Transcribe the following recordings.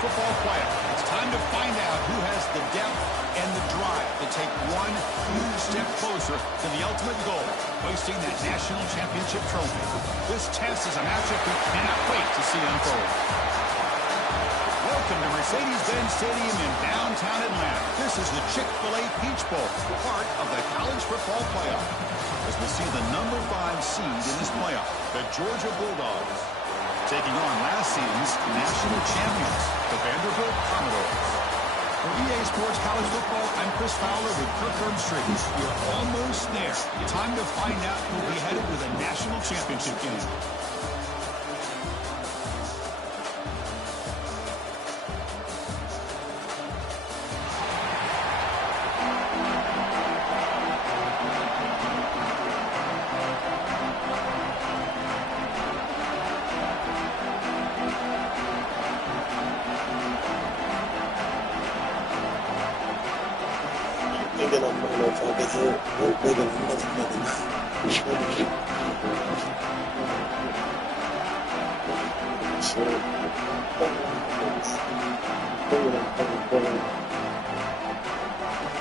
football playoff. It's time to find out who has the depth and the drive to take one huge step closer to the ultimate goal, hoisting that national championship trophy. This test is a matchup we cannot wait to see unfold. Welcome to Mercedes-Benz Stadium in downtown Atlanta. This is the Chick-fil-A Peach Bowl, part of the college football playoff. As we see the number 5 seed in this playoff, the Georgia Bulldogs, taking on last season's national champions, the Vanderbilt Commodores. For EA Sports College Football, I'm Chris Fowler with Kirk Herbstreit. We're almost there. Time to find out who'll be headed to the national championship game.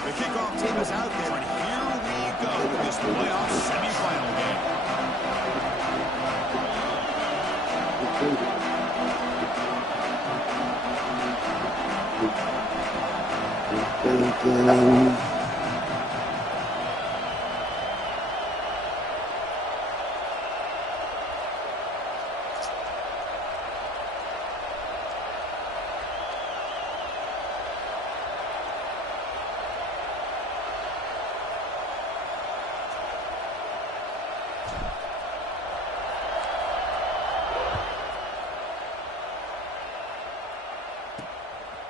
The kickoff team is out there, and here we go with this playoff semifinal game.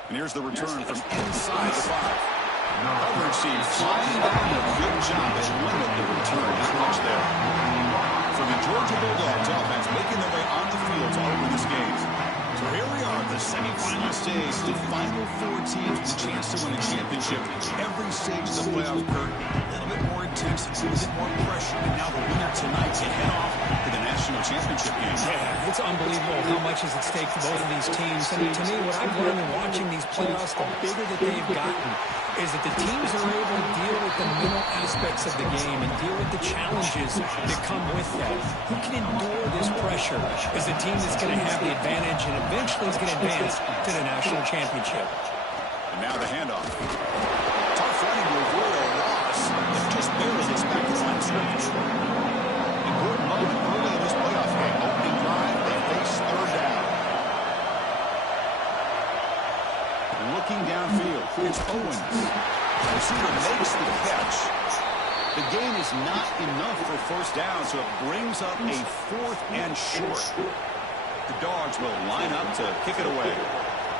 And here's the return from inside the 5. Coverage team flying down a good job at limit the return. Not much there. For the Georgia Bulldogs offense making their way on the field to open this game. So here we are, the semifinal stage. The final 4 teams with a chance to win a championship. Every stage of the playoffs, Kurt, a little bit more intense, a little bit more pressure. And now the winner tonight can head off to the national championship game. Yeah, it's unbelievable how much is at stake for both of these teams. And to me, what I've learned in watching these playoffs, the bigger that they've gotten, is that the teams are able to deal with the mental aspects of the game and deal with the challenges that come with that. Who can endure this pressure is the team that's going to have the advantage and eventually is going to advance to the national championship. And now the handoff. Tough running to avoid a loss. They've just barely gets back to the line of scrimmage. Important moment early in this playoff game. Opening drive, they face third down. Looking downfield, it's Owens. The receiver makes the catch. The gain is not enough for first down, so it brings up a 4th and short. The Dogs will line up to kick it away.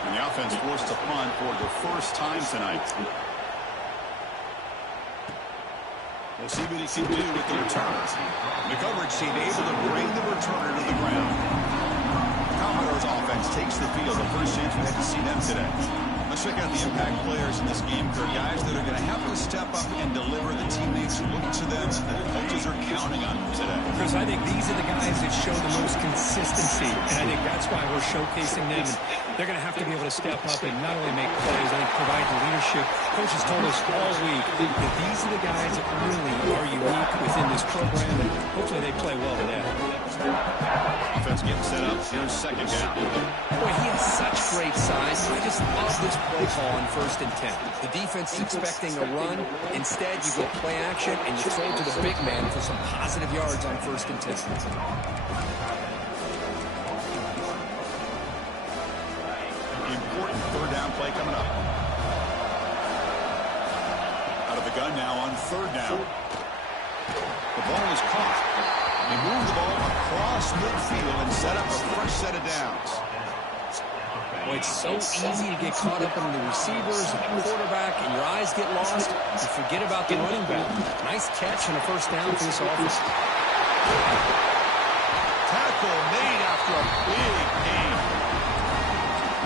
And the offense forced to punt for the first time tonight. We'll see what he can do with the return. The coverage team able to bring the returner to the ground. The Commodores offense takes the field. The first chance we had to see them today. Let's check out the impact players in this game, Kurt. Guys that are going to have to step up and deliver. The teammates who look to them. The coaches are counting on them today. Chris, I think these are the guys that show the most consistency, and I think that's why we're showcasing them. They're going to have to be able to step up and not only make plays, I think provide the leadership. Coaches told us all week that these are the guys that really are unique within this program, and hopefully they play well today. Offense getting set up. Here's second down. Boy, he has such great size. I just love this play call on 1st and 10. The defense is expecting a run. Instead, you go play action, and you throw to the big man for some positive yards on 1st and 10. Important third down play coming up. Out of the gun now on 3rd down. The ball is caught. They move the ball across midfield and set up a fresh set of downs. Boy, it's so easy to get caught up in the receivers and the quarterback, and your eyes get lost. You forget about the running back. Nice catch and a first down for this offense. Tackle made after a big gain.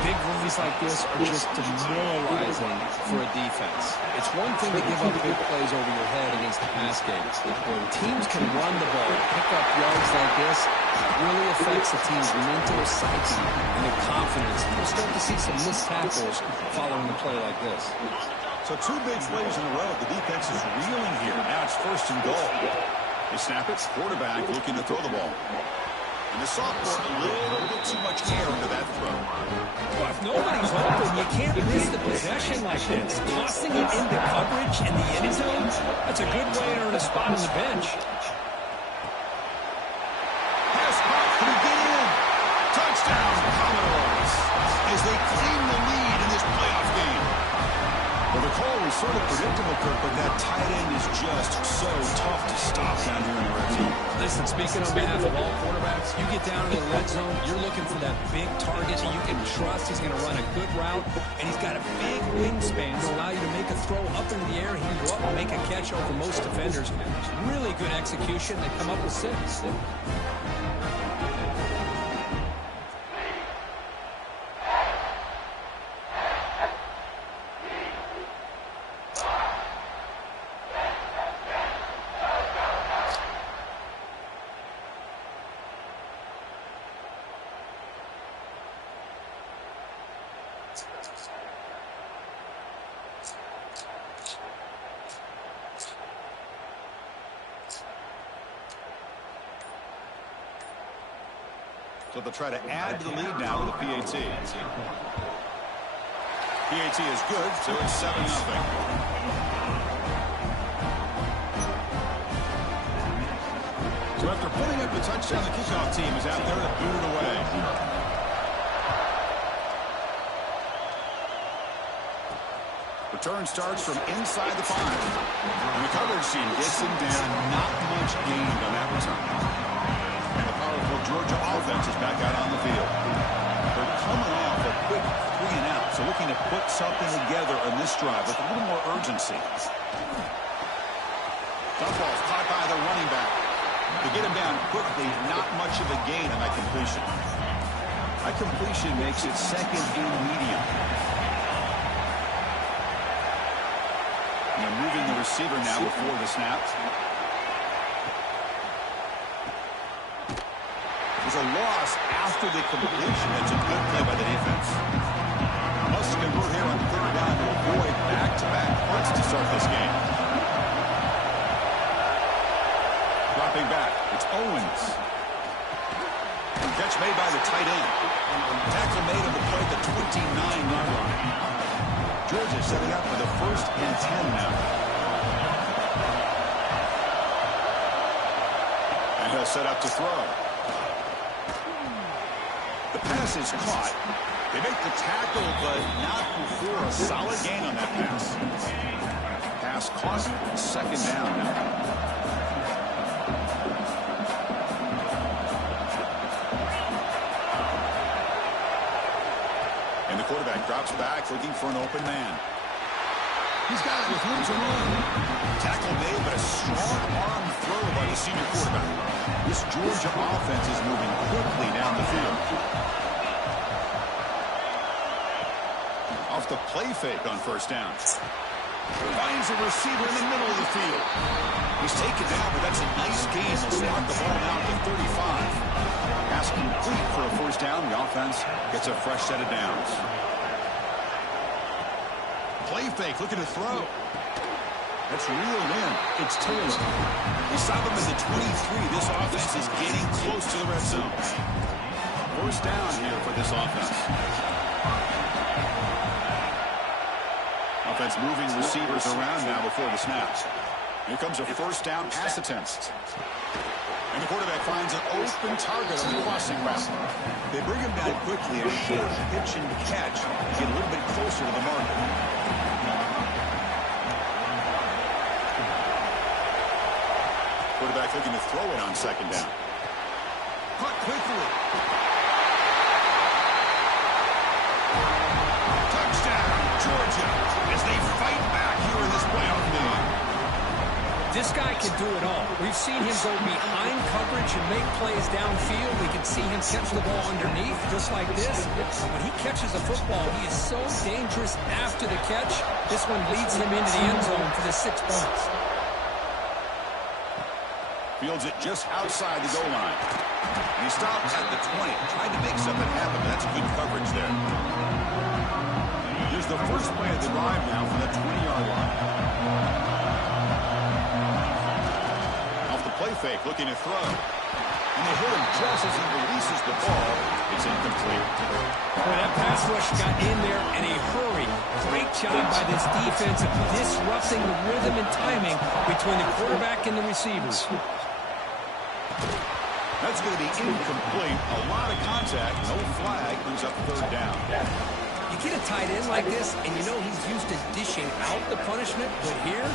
Big runs like this are just demoralizing for a defense. It's one thing to give up big plays over your head against the pass game. When teams can run the ball, pick up yards like this, it really affects the team's mental psyche and their confidence. You'll start to see some missed tackles following a play like this. So 2 big plays in a row. The defense is reeling here. Now it's 1st and goal. They snap it. Quarterback looking to throw the ball. And the sophomore, a little bit too much air into that throw. Well, if nobody's open, you can't miss the possession like this. Tossing it into coverage in the end zone, that's a good way to earn a spot on the bench. Pass caught. Can he get in? Touchdown, Commodores, as they claim the lead in this playoff game. Well, the call was sort of predictable, Kirk, but that tight end is just so tough to stop down here in the red zone. Listen, speaking on behalf of all quarterbacks, you get down to the red zone, you're looking for that big target that you can trust. He's going to run a good route, and he's got a big wingspan to allow you to make a throw up into the air. He can go up and make a catch over most defenders. Really good execution. They come up with 6. So they'll try to add to the lead now with a PAT. PAT is good, so it's 7-0. So after putting up the touchdown, the kickoff team is out there to boot it away. Return starts from inside the 5. And the coverage team gets him down. Not much gained on that return. Georgia offense is back out on the field. They're coming off a quick 3-and-out, so looking to put something together on this drive with a little more urgency. Dump ball caught by the running back. To get him down quickly, not much of a gain on that completion. That completion makes it 2nd and medium. And they're moving the receiver now before the snap. There's a loss after the completion. That's a good play by the defense. Must convert here on 3rd down to avoid back-to-back punts to start this game. Dropping back. It's Owens. Catch made by the tight end. Tackle made on the play at the 29-yard line. Georgia setting up for the 1st and 10 now. And he'll set up to throw. The pass is caught. They make the tackle, but not before a solid gain on that pass. Pass caught. 2nd down now. And the quarterback drops back, looking for an open man. He's got it with room to run. Tackle made, but a strong arm throw by the senior quarterback. This Georgia offense is moving quickly down the field. Off the play fake on 1st down. Finds a receiver in the middle of the field. He's taken down, but that's a nice gain. They'll slot the ball down to 35. Pass complete for a 1st down. The offense gets a fresh set of downs. Play fake, looking to throw. That's reeled in. It's Taylor. They stop him at the 23. This offense is getting close to the red zone. 1st down here for this offense. Offense moving receivers around now before the snap. Here comes a 1st down pass attempt. And the quarterback finds an open target on the crossing route. They bring him down quickly, a short pitch and catch to get a little bit closer to the marker. Quarterback looking to throw it on 2nd down. Caught quickly. Touchdown, Georgia, as they fight back here in this playoff game. This guy can do it all. We've seen him go behind coverage and make plays downfield. We can see him catch the ball underneath, just like this. When he catches a football, he is so dangerous after the catch. This one leads him into the end zone for the 6 points. Fields it just outside the goal line. And he stops at the 20. Tried to make something happen, but that's good coverage there. first play of the drive now from the 20-yard line. Off the play fake, looking to throw. And they hit him just as he releases the ball. It's incomplete. Well, that pass rush got in there in a hurry. Great job by this defense of disrupting the rhythm and timing between the quarterback and the receivers. That's going to be incomplete. A lot of contact. No flag. Brings up third down. You get a tight end like this, and you know he's used to dishing out the punishment, but here,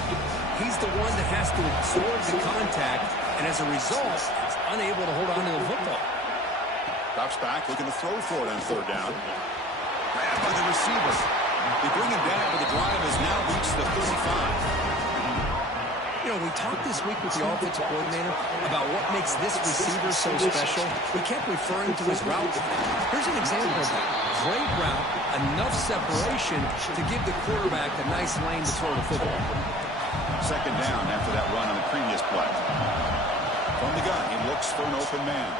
he's the one that has to absorb the contact, and as a result, he's unable to hold on to the football. Drops back, looking to throw for it on third down. Grabbed by the receiver. They bring him down, but the drive has now reached the 35. You know, we talked this week with the offensive coordinator about what makes this receiver so special. We kept referring to his route. Here's an example of that. Great route, enough separation to give the quarterback a nice lane to throw the football. Second down after that run on the previous play. From the gun, he looks for an open man.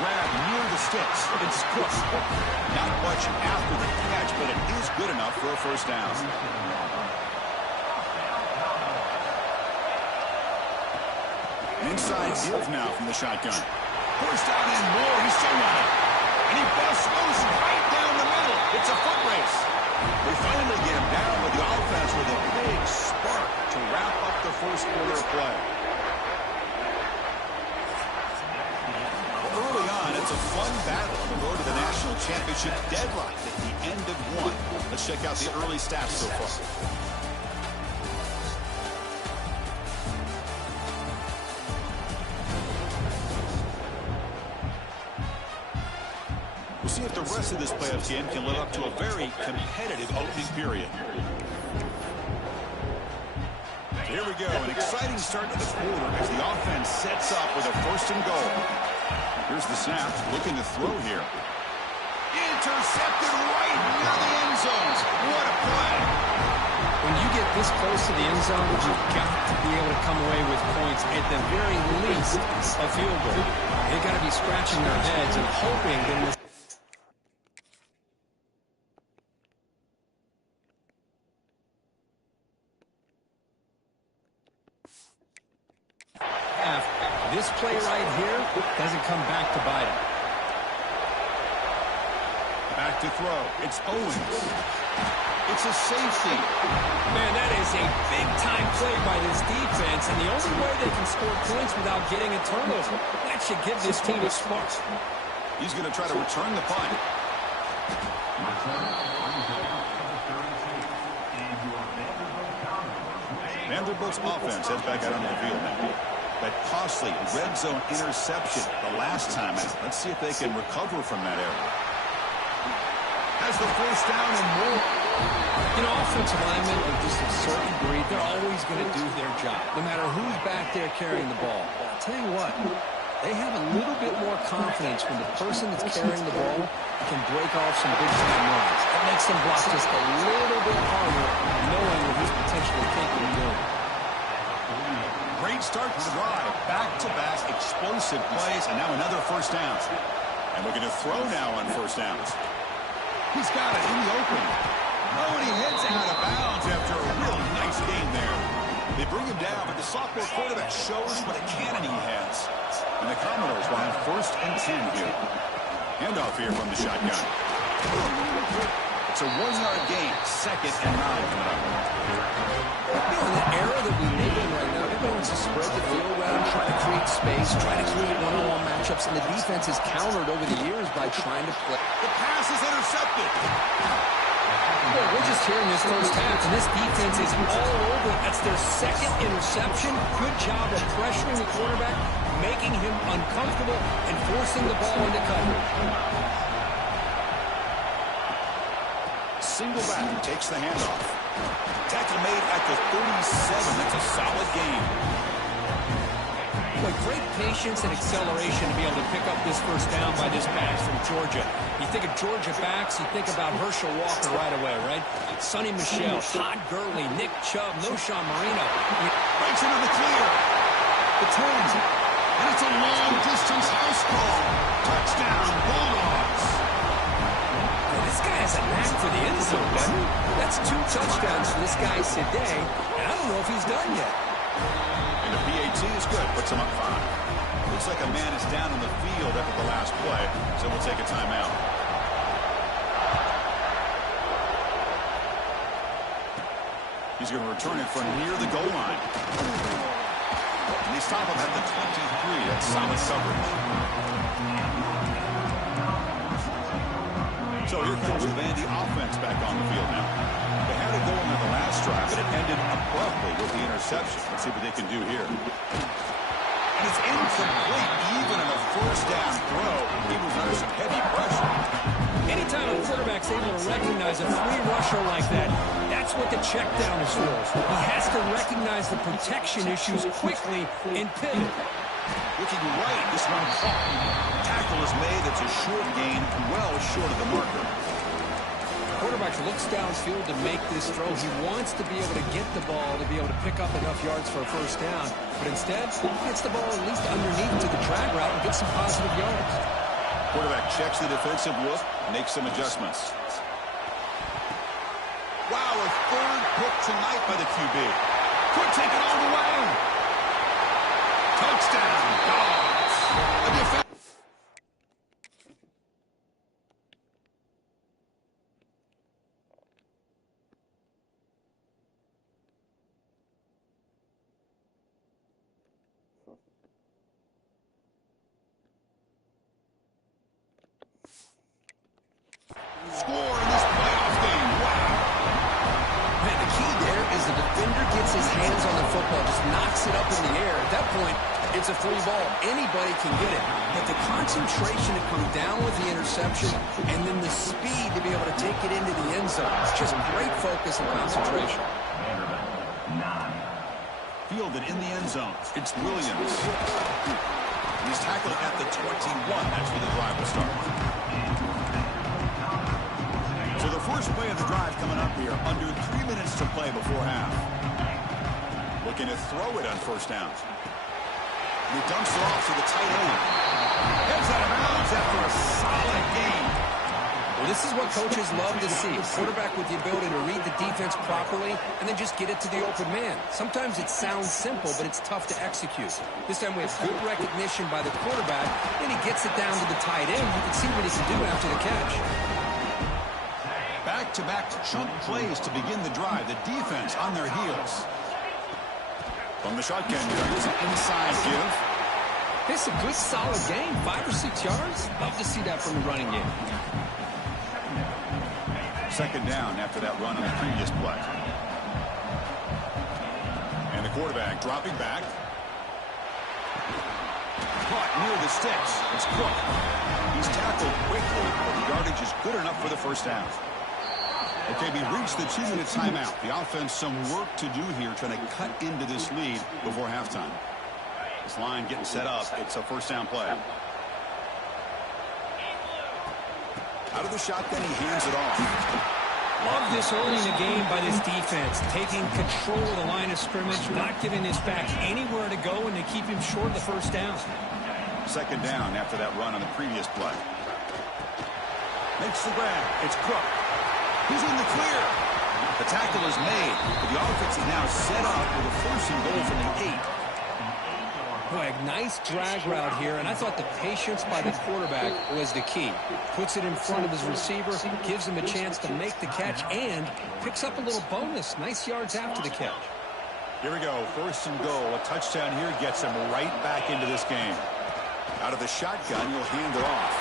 Grab near the sticks. It's Cook. Not much after the catch, but it is good enough for a first down. Inside give now from the shotgun. First down and more. He's still running. And he busts loose right down the middle. It's a foot race. They finally get him down with the offense with a big spark to wrap up the first quarter of play. Well, early on, it's a fun battle on the road to the national championship deadline at the end of one. Let's check out the early stats so far. We'll see if the rest of this playoff game can live up to a very competitive opening period. So here we go, an exciting start to the quarter as the offense sets up with a first and goal. Here's the snap, looking to throw here. Intercepted right near the end zone. What a play. When you get this close to the end zone, you've got to be able to come away with points, at the very least, a field goal. They've got to be scratching their heads and hoping that in this this play right here doesn't come back to bite him. Back to throw. It's Owens. It's a safety. Man, that is a big-time play by this defense, and the only way they can score points without getting a turnover. That should give this team a spark. He's going to try to return the punt. Vanderbilt's offense heads back out onto the field now. That costly red zone interception the last time out. Let's see if they can recover from that error. Has the first down and more. You know, offensive linemen are just a certain breed. They're always going to do their job, no matter who's back there carrying the ball. But I'll tell you what, they have a little bit more confidence when the person that's carrying the ball can break off some big-time runs. It makes them block just a little bit harder, knowing what he's potentially capable of doing. Great start to the drive. Back-to-back explosive plays, and now another first down. And we're going to throw now on first downs. He's got it in the open. Oh, and he heads out of bounds after a real nice game there. They bring him down, but the sophomore quarterback shows what a cannon he has. And the Commodores will have first and 10 here. Handoff here from the shotgun. It's a 1-yard gain, second and 9 coming up. You know, in the era that we live in right now, everyone wants to spread the field around, try to create space, try to create one-on-one matchups, and the defense has countered over the years by trying to play. The pass is intercepted. Well, we're just hearing this first half, and this defense is all over it. That's their second interception. Good job of pressuring the quarterback, making him uncomfortable, and forcing the ball into coverage. Single back takes the handoff. Tackle made at the 37. That's a solid game. Boy, great patience and acceleration to be able to pick up this first down by this pass from Georgia. You think of Georgia backs, you think about Herschel Walker right away, right? Sonny Michel, Todd Gurley, Nick Chubb, Noshawn Marino. Breaks into the clear. The 10. And it's a long-distance house call. Touchdown, Bulldogs. This guy has a knack for the end zone. That's 2 touchdowns for this guy today, and I don't know if he's done yet. And the PAT is good. Puts him up 5. Looks like a man is down on the field after the last play, so we'll take a timeout. He's going to return it from near the goal line. And they stop him at the 23. That's solid coverage. So here comes the offense back on the field now. They had it going on the last drive, but it ended abruptly with the interception. Let's see what they can do here. And it's incomplete, even in a first down throw. He was under some heavy pressure. Anytime a quarterback's able to recognize a free rusher like that, that's what the check down is for. He has to recognize the protection issues quickly and pivot. Looking right, this one caught. Tackle is made. It's a short gain, well short of the marker. Quarterback looks downfield to make this throw. He wants to be able to get the ball to be able to pick up enough yards for a first down. But instead, he gets the ball at least underneath to the drag route and gets some positive yards. Quarterback checks the defensive look, makes some adjustments. Wow, a third pick tonight by the QB. Could take it all the way. Touchdown, Dogs. A defense. Score in this playoff game. Wow. Man, the key there is the defender gets his hands on the football, just knocks it up in the air. At that point, it's a free ball. Anybody can get it. But the concentration to come down with the interception and then the speed to be able to take it into the end zone. It's just great focus and concentration. Fielded in the end zone. It's Williams. He's tackled at the 21. That's where the drive will start. So the first play of the drive coming up here, under 3 minutes to play before half. Looking to throw it on first down. He dumps it off to the tight end. Heads out of bounds after a solid game. Well, this is what coaches love to see. A quarterback with the ability to read the defense properly and then just get it to the open man. Sometimes it sounds simple, but it's tough to execute. This time we have good recognition by the quarterback, and he gets it down to the tight end. You can see what he can do after the catch. Back-to-back chunk plays to begin the drive. The defense on their heels. From the shotgun, here's an inside give. It's a good, solid game. 5 or 6 yards. Love to see that from the running game. Second down after that run on the previous play. And the quarterback dropping back. Caught near the sticks. It's Cook. He's tackled quickly, but the yardage is good enough for the first down. Okay, we reached the 2-minute timeout. The offense some work to do here, trying to cut into this lead before halftime. This line getting set up. It's a first down play. Out of the shotgun, he hands it off. Love this early in the game by this defense, taking control of the line of scrimmage, not giving this back anywhere to go, and to keep him short of the first down. Second down after that run on the previous play. Makes the grab. It's Cook. He's in the clear. The tackle is made, but the offense is now set up with a first and goal from the 8. Boy, a nice drag route here, and I thought the patience by the quarterback was the key. Puts it in front of his receiver, gives him a chance to make the catch, and picks up a little bonus. Nice yards after the catch. Here we go. First and goal. A touchdown here gets him right back into this game. Out of the shotgun, he'll hand it off.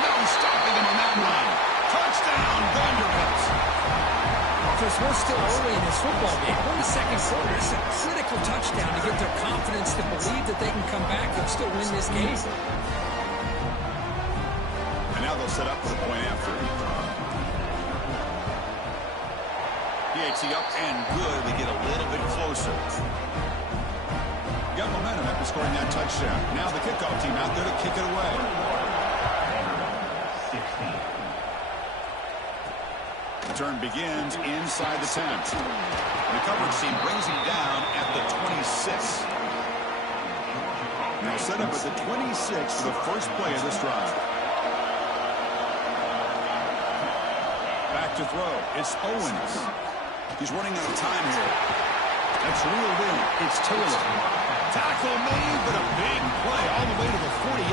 No stopping him on that line. Touchdown, Vanderbilt. Chris, we're still early in this football game. We're in the second quarter. It's a critical touchdown to get their confidence to believe that they can come back and still win this game. And now they'll set up for the point after. PAT up and good. They get a little bit closer. Got momentum after scoring that touchdown. Now the kickoff team out there to kick it away. The turn begins inside the 10. The coverage team brings him down at the 26. Now set up at the 26 for the first play of this drive. Back back to throw. It's Owens. He's running out of time here. That's reeled in. It's Taylor. Tackle made, but a big play all the way to the 48.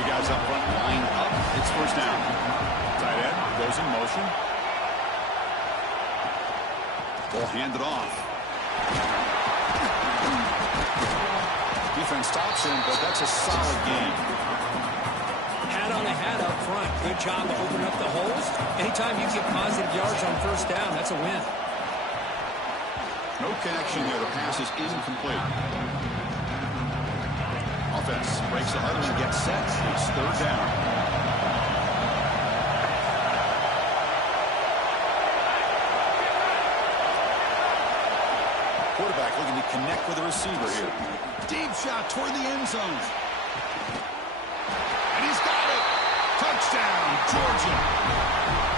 The guys up front line up. It's first down. Tight end goes in motion. Ball handed off. Defense stops him, but that's a solid game. Hat on a hat up front. Good job to open up the holes. Anytime you get positive yards on first down, that's a win. No connection there. The pass is incomplete. Offense breaks the huddle and gets set. It's third down. Quarterback looking to connect with the receiver here. Deep shot toward the end zone. And he's got it. Touchdown, Georgia.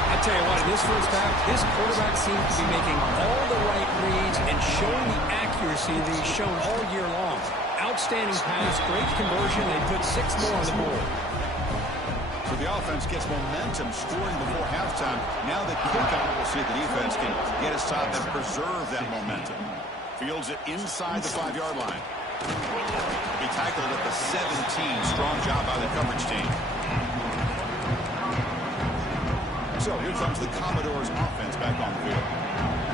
I tell you what, in this first half, this quarterback seems to be making all the right reads and showing the accuracy that he's shown all year long. Outstanding pass, great conversion. They put 6 more on the board. So the offense gets momentum scoring before halftime. Now the kickoff will see if the defense can get a stop and preserve that momentum. Fields it inside the 5-yard line. He tackled at the 17. Strong job by the coverage team. So here comes the Commodores offense back on the field.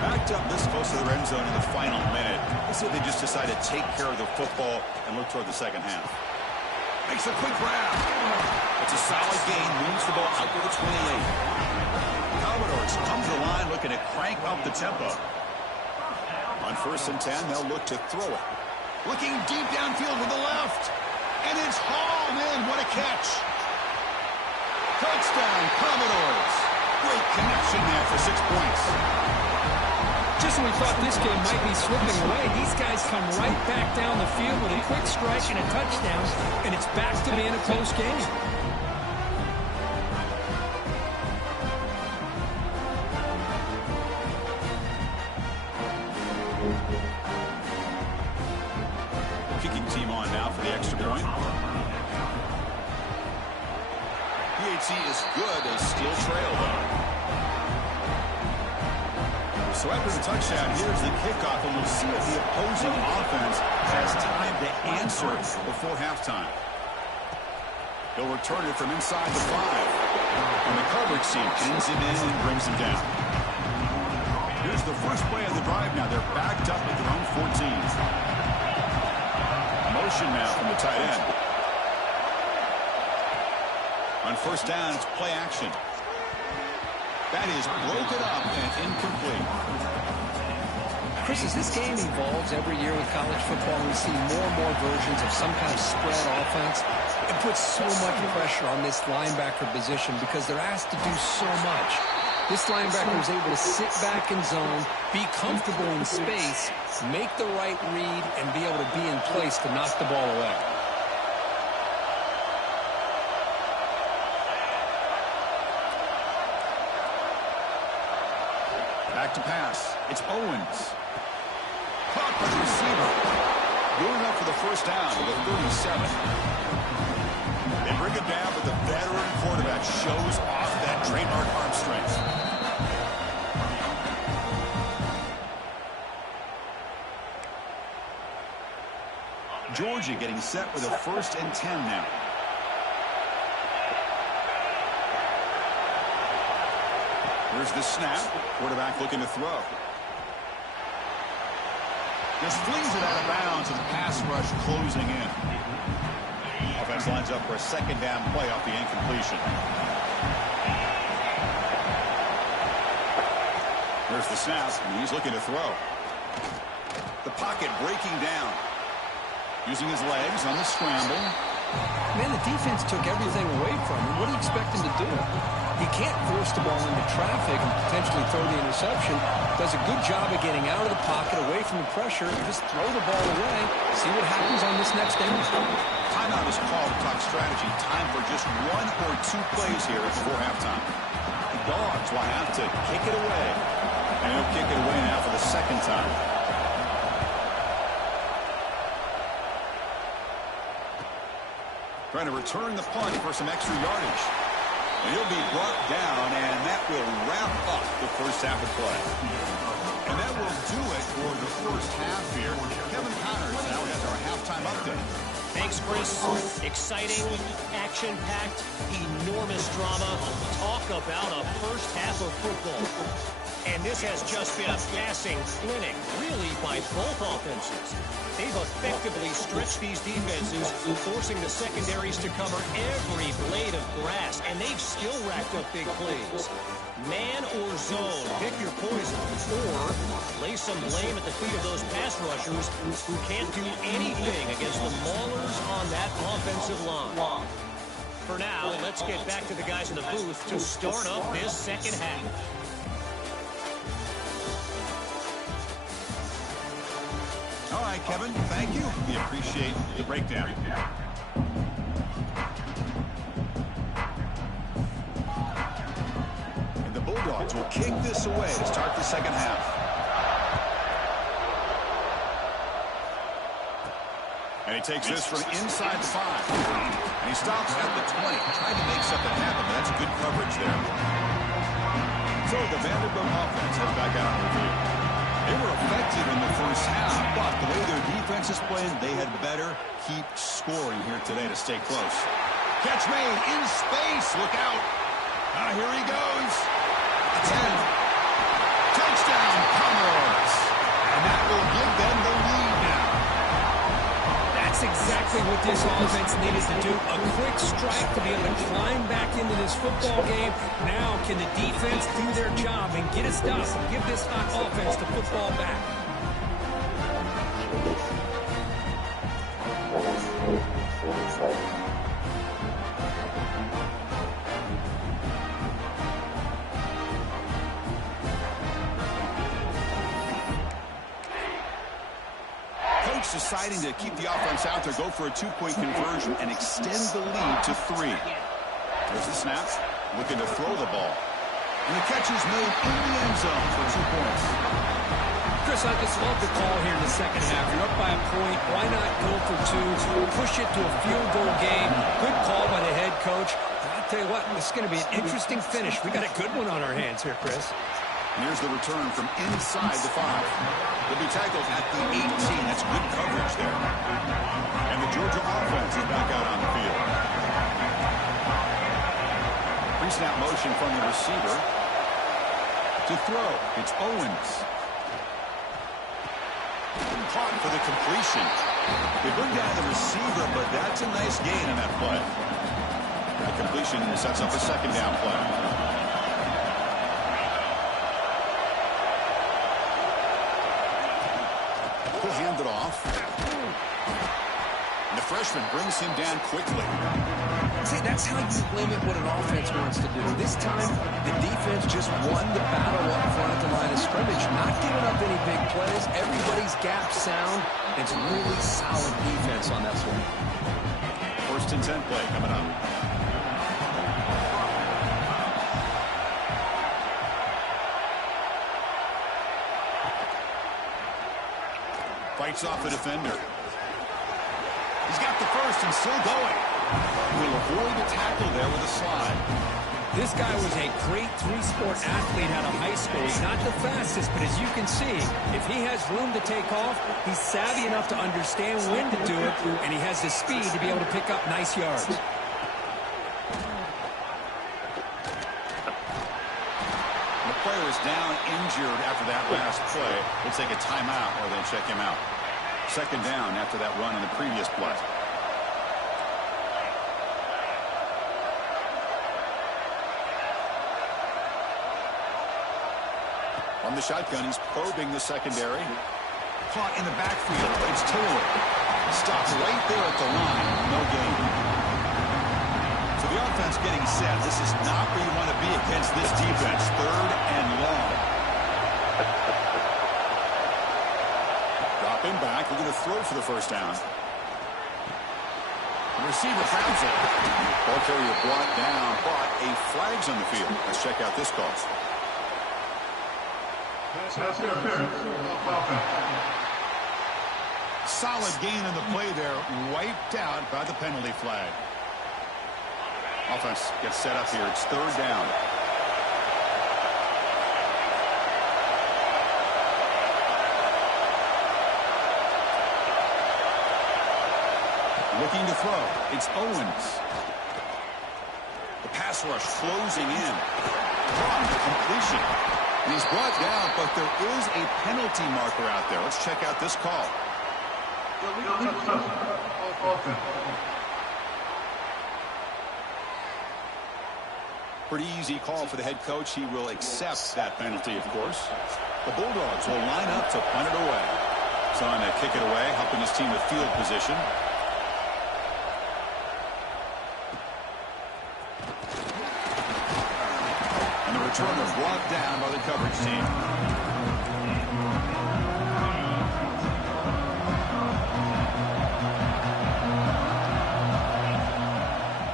Backed up this close to the end zone in the final minute. Let's see if they just decide to take care of the football and look toward the second half. Makes a quick grab. It's a solid gain. Moves the ball out to the 28. Commodores come to the line looking to crank up the tempo. On first and 10, they'll look to throw it. Looking deep downfield to the left. And it's hauled in. What a catch. Touchdown, Commodores. Great connection there for 6 points. Just when we thought this game might be slipping away, these guys come right back down the field with a quick strike and a touchdown, and it's back to being a close game. Kicking team on now for the extra point. PAT is good as Steel Trail, though. So after the touchdown, here's the kickoff, and we'll see if the opposing offense has time to answer before halftime. He'll return it from inside the 5. And the coverage team pins him in and brings him down. Here's the first play of the drive now. They're backed up at their own 14. Motion now from the tight end. On first down, it's play action. That is broken up and incomplete. Chris, as this game evolves every year with college football, we see more and more versions of some kind of spread offense. It puts so much pressure on this linebacker position because they're asked to do so much. This linebacker is able to sit back in zone, be comfortable in space, make the right read, and be able to be in place to knock the ball away. Back to pass. It's Owens. Caught by the receiver. Going up for the first down to the 37. They bring it down, but the veteran quarterback shows off that trademark arm strength. Georgia getting set with a first and 10 now. Here's the snap. Quarterback looking to throw. Just flings it out of bounds and pass rush closing in. Offense lines up for a second down play off the incompletion. There's the snap, and he's looking to throw. The pocket breaking down. Using his legs on the scramble. Man, the defense took everything away from him. What do you expect him to do? He can't force the ball into traffic and potentially throw the interception. Does a good job of getting out of the pocket, away from the pressure, and just throw the ball away. See what happens on this next down. Timeout is called to talk strategy. Time for just 1 or 2 plays here before halftime. The Dogs will have to kick it away. And he'll kick it away now for the second time. Trying to return the punt for some extra yardage. And he'll be brought down, and that will wrap up the first half of play. And that will do it for the first half here. Kevin Connors now has our halftime update. Thanks, Chris. Exciting, action-packed, enormous drama. Talk about a first half of football. And this has just been a passing clinic, really, by both offenses. They've effectively stretched these defenses, forcing the secondaries to cover every blade of grass, and they've still racked up big plays. Man or zone, pick your poison, or lay some blame at the feet of those pass rushers who can't do anything against the maulers on that offensive line. For now, let's get back to the guys in the booth to start up this second half. All right, Kevin, thank you. We appreciate the breakdown. And the Bulldogs will kick this away to start the second half. And he takes this from inside the 5. And he stops at the 20, trying to make something happen, but that's good coverage there. So the Vanderbilt offense heads back out on the field. They were effective in the first half, but the way their defense is playing, they had better keep scoring here today to stay close. Catch made in space. Look out. Here he goes. 10. Touchdown, Commerce. And that will give them the lead now. That's exactly what this offense needed to do. A quick strike to be able to climb back into this football game. Now can the defense do their job and get a stop and give this hot offense the football back? Deciding to keep the offense out there, go for a 2-point conversion and extend the lead to 3. There's the snap, looking to throw the ball. And the catch is made in the end zone for 2 points. Chris, I just love the call here in the second half. You're up by a point. Why not go for 2? Push it to a field goal game. Good call by the head coach. And I'll tell you what, this is going to be an interesting finish. We got a good one on our hands here, Chris. And here's the return from inside the 5. He'll be tackled at the 18. That's good coverage there. And the Georgia offense is back out on the field. Pre-snap motion from the receiver. To throw, it's Owens. Caught for the completion. They bring down the receiver, but that's a nice gain on that play. That completion sets up a second down play. Hand it off. And the freshman brings him down quickly. See, that's how you limit what an offense wants to do. This time, the defense just won the battle up front at the line of scrimmage, not giving up any big plays. Everybody's gap sound. It's really solid defense on that one. 1st and 10 play coming up. Fights off the defender. He's got the first and still going. Will avoid the tackle there with a slide. This guy was a great 3-sport athlete out of high school. He's not the fastest, but as you can see, if he has room to take off, he's savvy enough to understand when to do it, and he has the speed to be able to pick up nice yards. The player is down injured after that last play. We'll take a timeout or they check him out. Second down after that run on the previous play. On the shotgun, he's probing the secondary. Caught in the backfield. It's Taylor. Stopped right there at the line. No gain. So the offense getting set. This is not where you want to be against this defense. 3rd and long. Dropping back. We're going to throw for the first down. The receiver grabs it. Ball carrier brought down, but a flag's on the field. Let's check out this call. Solid gain in the play there, wiped out by the penalty flag. Offense gets set up here. It's third down. Looking to throw. It's Owens. The pass rush closing in. Completion. And he's brought down, but there is a penalty marker out there. Let's check out this call. Pretty easy call for the head coach. He will accept that penalty, of course. The Bulldogs will line up to punt it away. Trying to kick it away, helping his team with field position. And the returner brought down by the coverage team.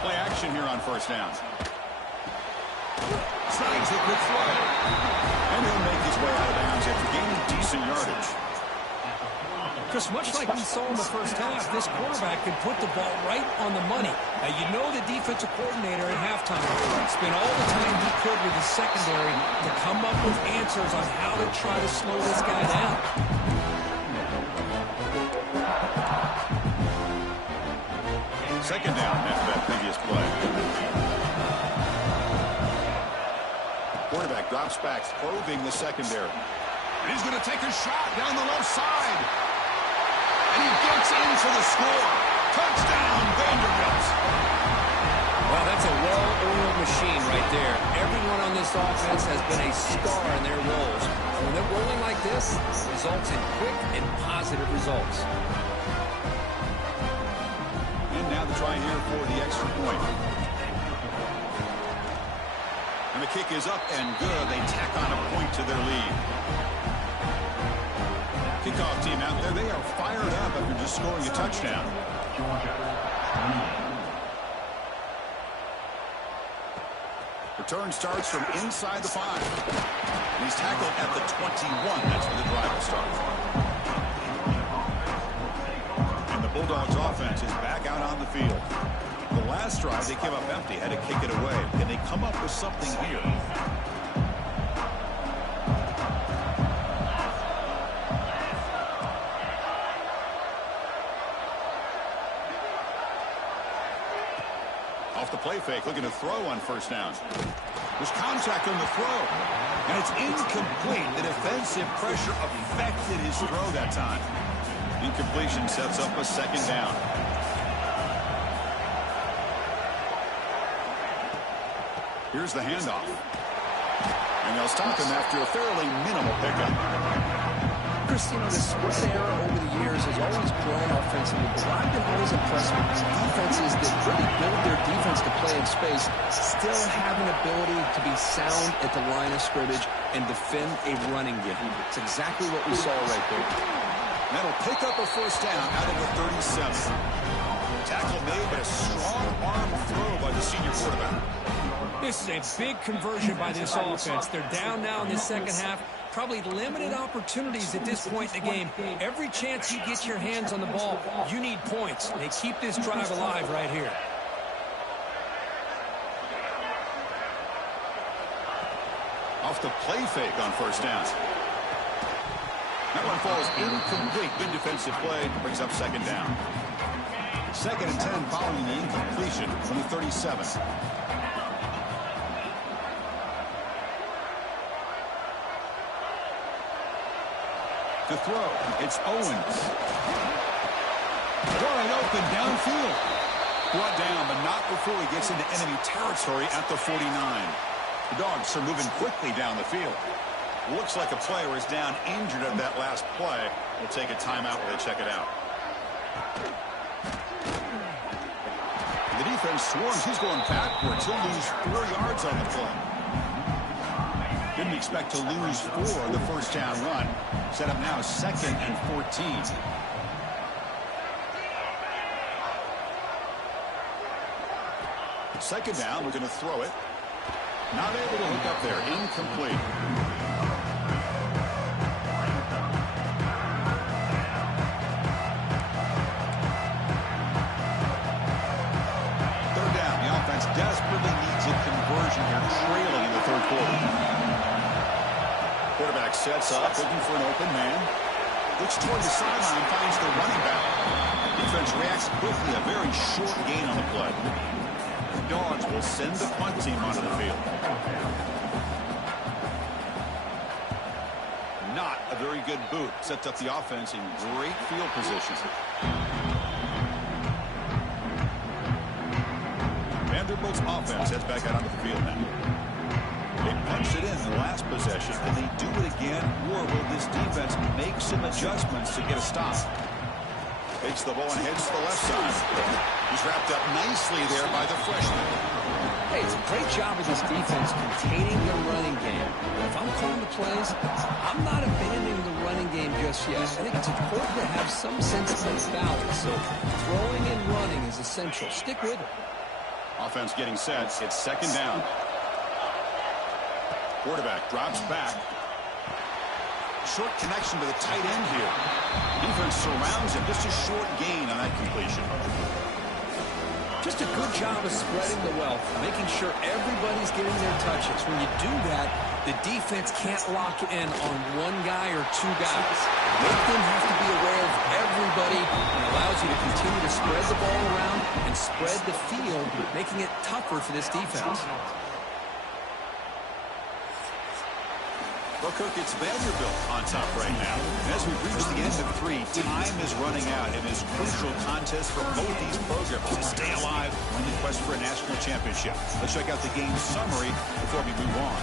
Play action here on first down. Snags it with throw. And he'll make his way out of bounds after gaining decent yardage. Chris, much like we saw in the first half, this quarterback can put the ball right on the money. Now, you know the defensive coordinator at halftime spent all the time he could with his secondary to come up with answers on how to try to slow this guy down. Second down after that previous play. Quarterback drops back, probing the secondary. And he's going to take a shot down the left side. And he gets in for the score. Touchdown, Vanderbilt. Well, that's a well-oiled machine right there. Everyone on this offense has been a star in their roles. When they're rolling like this, it results in quick and positive results. And now the try here for the extra point. And the kick is up and good. They tack on a point to their lead. Kickoff team out there, they are fired up after just scoring a touchdown. Return starts from inside the 5. And he's tackled at the 21. That's where the drive will start. And the Bulldogs offense is back out on the field. The last drive they came up empty, had to kick it away. Can they come up with something here? Off the play fake, looking to throw on first down. There's contact on the throw. And it's incomplete. The defensive pressure affected his throw that time. Incompletion sets up a second down. Here's the handoff. And they'll stop him after a fairly minimal pickup. Chris, you know, the spread era over the years has always grown offensively, but what I've been always impressed with is defenses that really build their defense to play in space still have an ability to be sound at the line of scrimmage and defend a running game. It's exactly what we saw right there. That'll pick up a first down out of the 37. Tackle made, but a strong arm throw by the senior quarterback. This is a big conversion by this offense. They're down now in the second half. Probably limited opportunities at this point in the game. Every chance you get your hands on the ball, you need points. They keep this drive alive right here. Off the play fake on first down. That one falls incomplete. Good defensive play. Brings up second down. Second and 10 following the incompletion from the 37. To throw, it's Owens. Wide open downfield. Brought down, but not before he gets into enemy territory at the 49. The Dogs are moving quickly down the field. Looks like a player is down injured at that last play. We'll take a timeout while they check it out. The defense swarms. He's going backwards. He'll lose 4 yards on the play. Didn't expect to lose 4 the first down run. Set up now second and 14. Second down, we're going to throw it. Not able to hook up there. Incomplete. Third down, the offense desperate trailing in the third quarter. Quarterback sets up, looking for an open man. Looks toward the sideline, finds the running back. Defense reacts quickly, a very short gain on the play. The Dogs will send the punt team onto the field. Not a very good boot. Sets up the offense in great field position. Vanderbilt's offense heads back out onto the field now. They punched it in the last possession. Can they do it again, or will this defense make some adjustments to get a stop? Takes the ball and heads to the left side. He's wrapped up nicely there by the freshman. Hey, it's a great job of this defense containing the running game. But if I'm calling the plays, I'm not abandoning the running game just yet. I think it's important to have some sense of balance. So throwing and running is essential. Stick with it. Offense getting set. It's second down. Quarterback drops back. Short connection to the tight end here. Defense surrounds him. Just a short gain on that completion. Just a good job of spreading the wealth, making sure everybody's getting their touches. When you do that, the defense can't lock in on one guy or two guys. Make them have to be aware of everybody, and allows you to continue to spread the ball around and spread the field, making it tougher for this defense. Well, Kirk, it's Vanderbilt on top right now. And as we reach the end of 3, time is running out in this crucial contest for both these programs to stay alive in the quest for a national championship. Let's check out the game summary before we move on.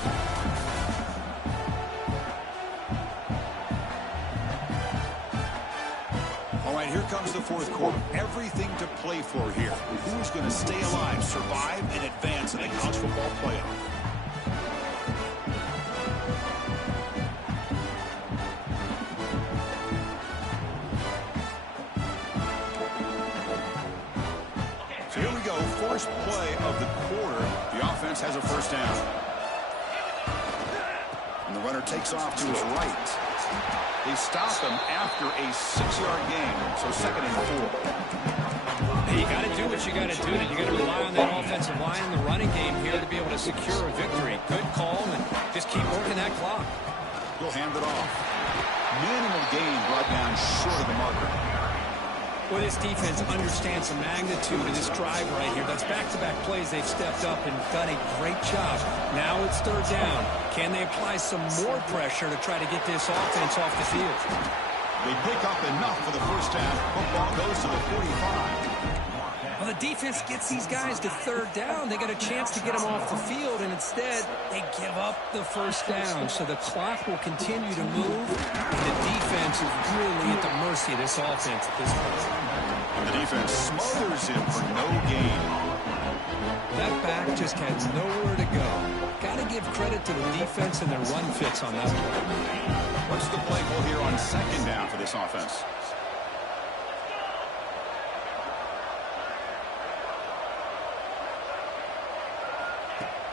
All right, here comes the fourth quarter. Everything to play for here. Who's going to stay alive, survive, and advance in the college football playoff? Here we go, first play of the quarter. The offense has a first down. And the runner takes off to his right. They stop him after a 6-yard gain, so second and 4. Hey, you got to do what you got to do. You got to rely on that offensive line in the running game here to be able to secure a victory. Good call, and just keep working that clock. He'll hand it off. Minimal gain brought down short of the marker. Well, this defense understands the magnitude of this drive right here. That's back-to-back plays. They've stepped up and done a great job. Now it's third down. Can they apply some more pressure to try to get this offense off the field? They pick up enough for the first down. Football goes to the 45. Well, the defense gets these guys to third down. They got a chance to get them off the field, and instead they give up the first down. So the clock will continue to move, and the defense is really at the mercy of this offense at this point. And the defense smothers him for no gain. That back just had nowhere to go. Got to give credit to the defense and their run fits on that play. What's the play call here on second down for this offense?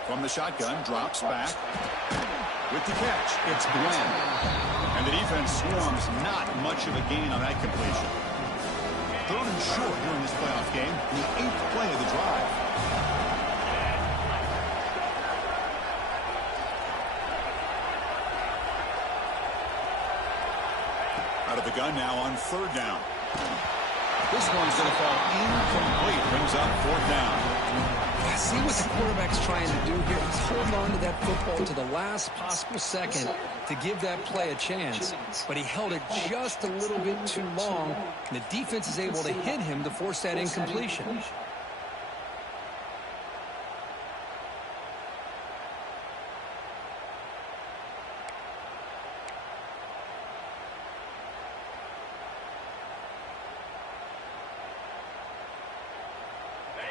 From the shotgun, drops back. With the catch, it's Glenn. And the defense swarms, not much of a gain on that completion. Third and short here in this playoff game, the 8th play of the drive. Out of the gun now on third down. This one's going to fall incomplete. Brings up fourth down. See what the quarterback's trying to do here. He's holding on to that football to the last possible second to give that play a chance. But he held it just a little bit too long, and the defense is able to hit him to force that incompletion.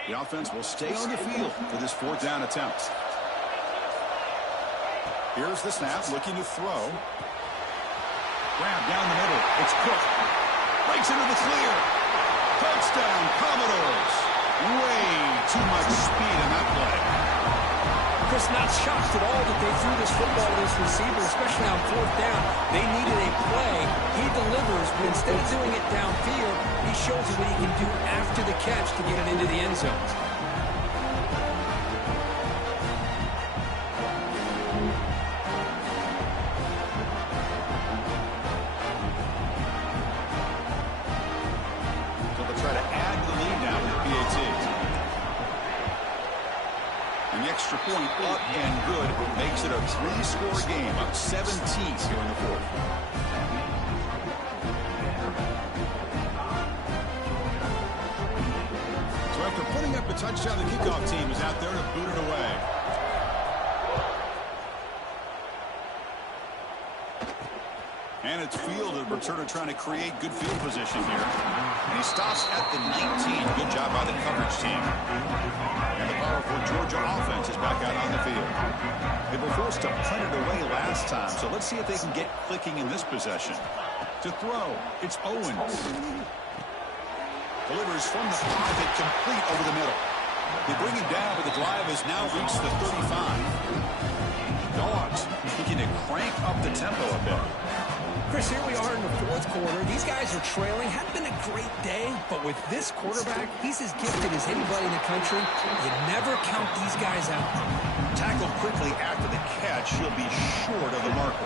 The offense will stay on the field for this fourth down attempt. Here's the snap, looking to throw. Grab down the middle. It's Cook. Breaks into the clear. Touchdown, Commodores. Way too much speed in that play. Chris, not shocked at all that they threw this football to this receiver, especially on fourth down. They needed a play. He delivers, but instead of doing it downfield, he shows you what he can do after the catch to get it into the end zone. up and good. Makes it a 3-score game, up 17 here in the fourth. So after putting up a touchdown, the kickoff team is out there to boot it away. And it's fielded. Returner trying to create good field position here. And he stops at the 19. Good job by the coverage team. And the powerful Georgia offense is back out on the field. They were forced to punt it away last time, so let's see if they can get clicking in this possession. To throw, it's Owens. Delivers from the pocket, complete over the middle. They bring him down, but the drive has now reached the 35. Dogs looking to crank up the tempo a bit. Chris, here we are in the fourth quarter. These guys are trailing. Hadn't been a great day, but with this quarterback, he's as gifted as anybody in the country. You never count these guys out. Tackled quickly after the catch. She'll be short of the marker.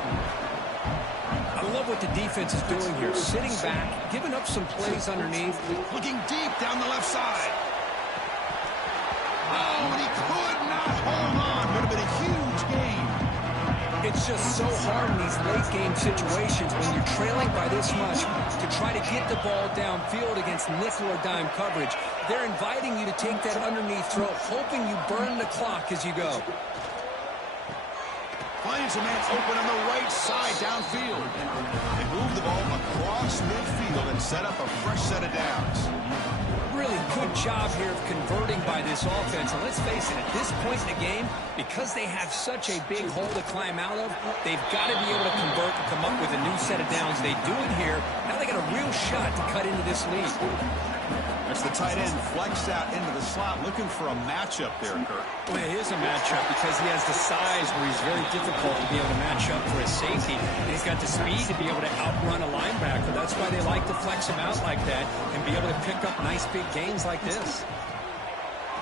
I love what the defense is doing here. Sitting back, giving up some plays underneath. Looking deep down the left side. Oh, and he could not hold on. Would have been a huge game. It's just so hard in these late-game situations when you're trailing by this much to try to get the ball downfield against nickel or dime coverage. They're inviting you to take that underneath throw, hoping you burn the clock as you go. Finds a man open on the right side downfield. They move the ball across midfield and set up a fresh set of downs. Really good job here of converting by this offense. And let's face it, at this point in the game, because they have such a big hole to climb out of, they've got to be able to convert and come up with a new set of downs. They do it here. Now they got a real shot to cut into this lead. That's the tight end flexed out into the slot, looking for a matchup there, Kurt. Well, it is a matchup because he has the size where he's very difficult to be able to match up for a safety. And he's got the speed to be able to outrun a linebacker. That's why they like to flex him out like that and be able to pick up nice big gains like this.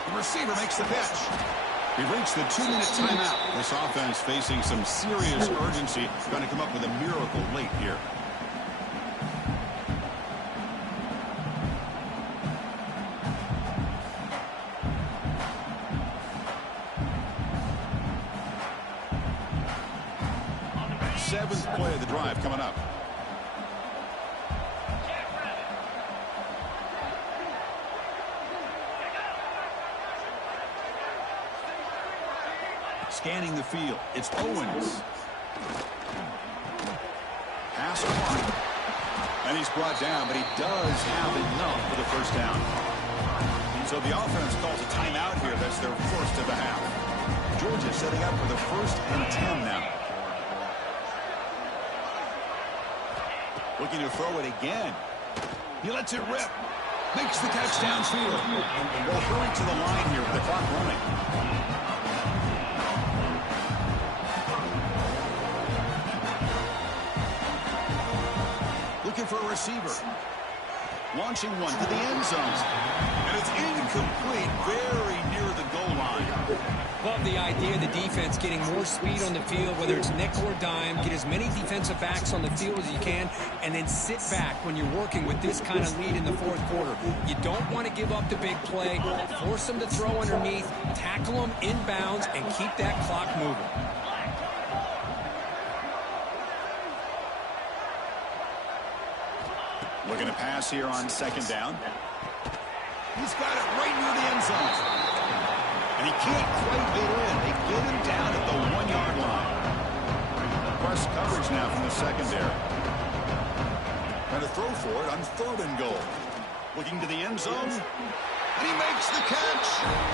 The receiver makes the pitch. We've reached the 2-minute timeout. This offense facing some serious urgency, trying to come up with a miracle late here. Seventh play of the drive coming up. Scanning the field. It's Owens. Pass clock. And he's brought down, but he does have enough for the first down. So the offense calls a timeout here. That's their first of the half. Georgia setting up for the 1st and 10 now. Looking to throw it again. He lets it rip. Makes the catch downfield. They'll hurry to the line here with the clock running. Looking for a receiver. Launching one to the end zone. And it's incomplete, very near the goal line. Love the idea of the defense getting more speed on the field, whether it's nickel or dime, get as many defensive backs on the field as you can, and then sit back when you're working with this kind of lead in the fourth quarter. You don't want to give up the big play, force them to throw underneath, tackle them inbounds, and keep that clock moving. Looking to pass here on 2nd down. He's got it right near the end zone. And he can't quite get in. They get him down at the 1-yard line. Press coverage now from the secondary. Trying to throw for it on 3rd and goal. Looking to the end zone. And he makes the catch.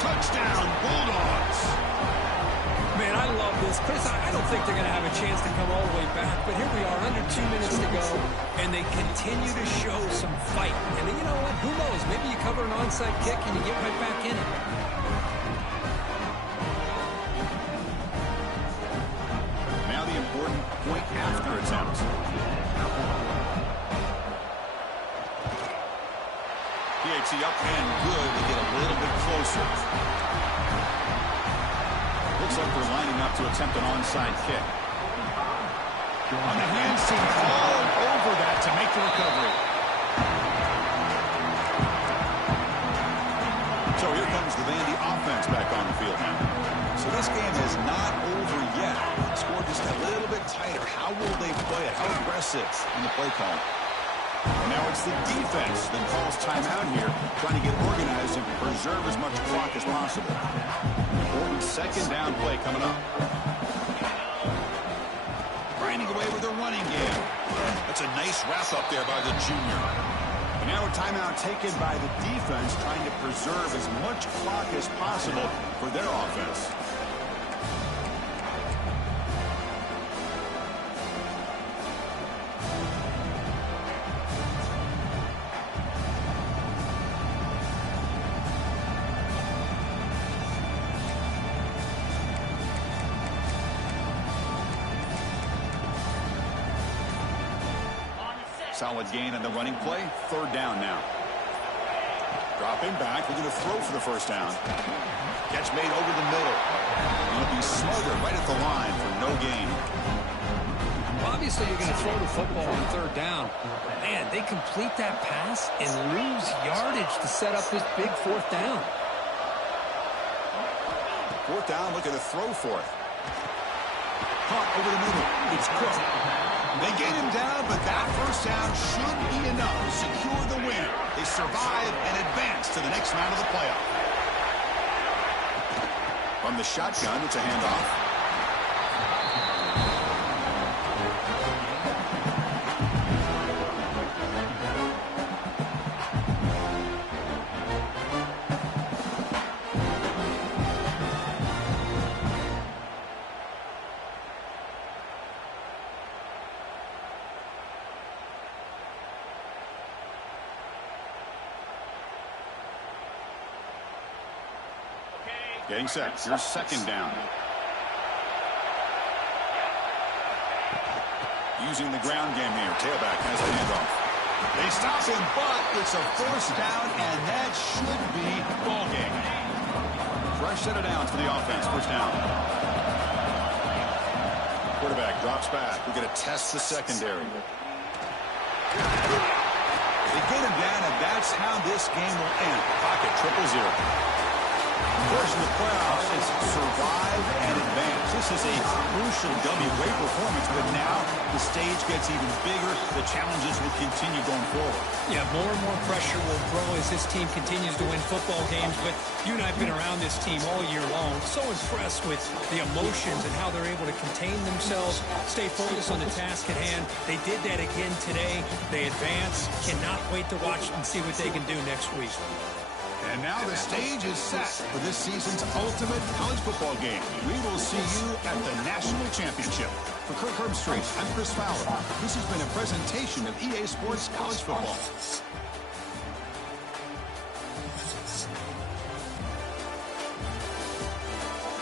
Touchdown, Bulldogs. Man, I love this. Chris, I don't think they're going to have a chance to come all the way back, but here we are, under 2 minutes to go, and they continue to show some fight. And then, you know what? Who knows? Maybe you cover an onside kick and you get right back in it. Now the important point after attempt. PAT up and good to get a little bit closer. Looks like they're lining up to attempt an onside kick. On the hands team all over that to make the recovery. So here comes the Vandy offense back on the field now. So this game is not over yet. The score just a little bit tighter. How will they play it? How aggressive in the play call? And now it's the defense that calls timeout here, trying to get organized and preserve as much clock as possible. Important second down play coming up. Grinding away with their running game. That's a nice wrap up there by the junior. And now a timeout taken by the defense, trying to preserve as much clock as possible for their offense. Solid gain on the running play. Third down now. Dropping back. We're going to throw for the first down. Catch made over the middle. He'll be smothered right at the line for no gain. Obviously, you're going to throw the football on third down. Man, they complete that pass and lose yardage to set up this big fourth down. Fourth down, looking to throw for it. Caught over the middle. It's Cook. They get him down, but that first down should be enough to secure the win. They survive and advance to the next round of the playoff. From the shotgun, it's a handoff. Getting set. Here's second down. Using the ground game here. Tailback has a handoff. They stop him, but it's a first down, and that should be ball game. Fresh set of downs for the offense. First down. Quarterback drops back. We're going to test the secondary. They get him down, and that's how this game will end. Pocket 0-0. First in the playoffs is survive and advance. This is a crucial W. Great performance, but now the stage gets even bigger. The challenges will continue going forward. Yeah, more and more pressure will grow as this team continues to win football games. But you and I have been around this team all year long. So impressed with the emotions and how they're able to contain themselves, stay focused on the task at hand. They did that again today. They advance. Cannot wait to watch and see what they can do next week. And now the stage is set for this season's ultimate college football game. We will see you at the National Championship. For Kirk Herbstreit, I'm Chris Fowler. This has been a presentation of EA Sports College Football.